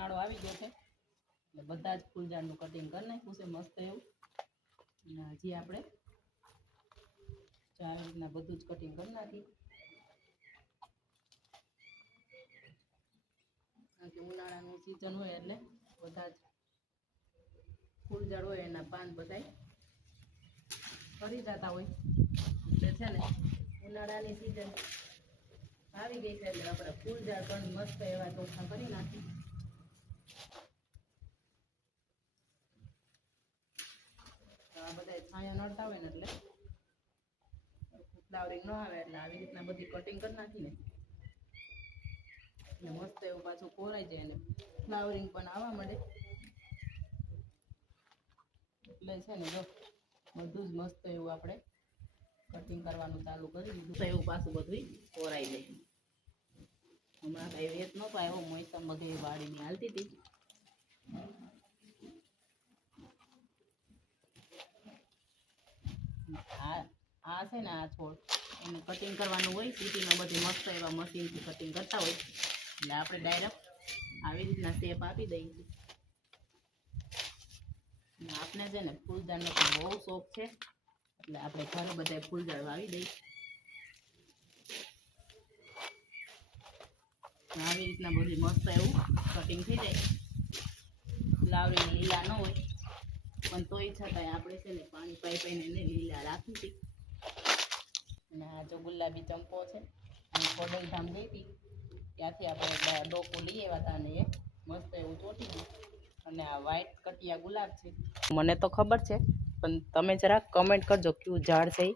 ઉનાળો આવી ગયો છે એટલે બધા જ ફૂલઝાડનું કટિંગ કરી નાખ્યું છે મસ્ત એવું. અને હજી આપણે આવી રીતના બધું જ કટિંગ કરી નાખી. કારણ કે ઉનાળાનું સિઝન હોય એટલે બધા જ ફૂલઝાડ હોય એના પાન બધા ફરી જતા હોય એટલે છે ને ઉનાળાની સિઝન આવી ગઈ છે એટલે આપણે ફૂલઝાડ પણ મસ્ત એવા ચોખ્ખા કરી નાખી. આ બધા છાંયો નડતા હોય ને એટલે ફ્લાવરિંગ ન આવે એટલે આવી રીતના બધી કટિંગ કરી નાખીને એટલે મસ્ત એવું પાછું કોરાઈ જાય ને ફ્લાવરિંગ પણ આવવા મળે. એટલે છે ને જો બધું જ મસ્ત એવું આપણે કટિંગ કરવાનું ચાલુ કરી દીધું તો એવું પાછું બધું કોરાઈ જાય. હમણાં કઈ વેત નહોતો આવ્યો, મોસમ બધી વાડીની હાલતી હતી. આ છે ને આ છોડ એને કટિંગ કરવાનું હોય, સિટીમાં બધી મસ્ત એવા મશીનથી કટિંગ કરતા હોય એટલે આપણે ડાયરેક્ટ આવી રીતના શેપ આપી દઈએ છીએ. આપણે છે ને ફૂલઝાડનો પણ બહુ શોખ છે એટલે આપણે ઘરે બધા ફૂલઝાડ વાવી દઈએ. આવી રીતના બધી મસ્ત એવું કટિંગ થઈ જાય. ફ્લાવરિંગ લીલા ન હોય પણ તોય છતાંય આપણે છે ને પાણી પાઈને એને લીલા રાખી હતી. અને આ જો ગુલાબી ચંપો છે અને ખોડલધામ ગઈ હતી ત્યાંથી આપણે ડોકું લઈ આવ્યા હતા અને એ મસ્ત એવું ચોટી ગયું. અને આ વ્હાઈટ કટિયા ગુલાબ છે, મને તો ખબર છે પણ તમે જરાક કમેન્ટ કરજો કયું ઝાડ છે.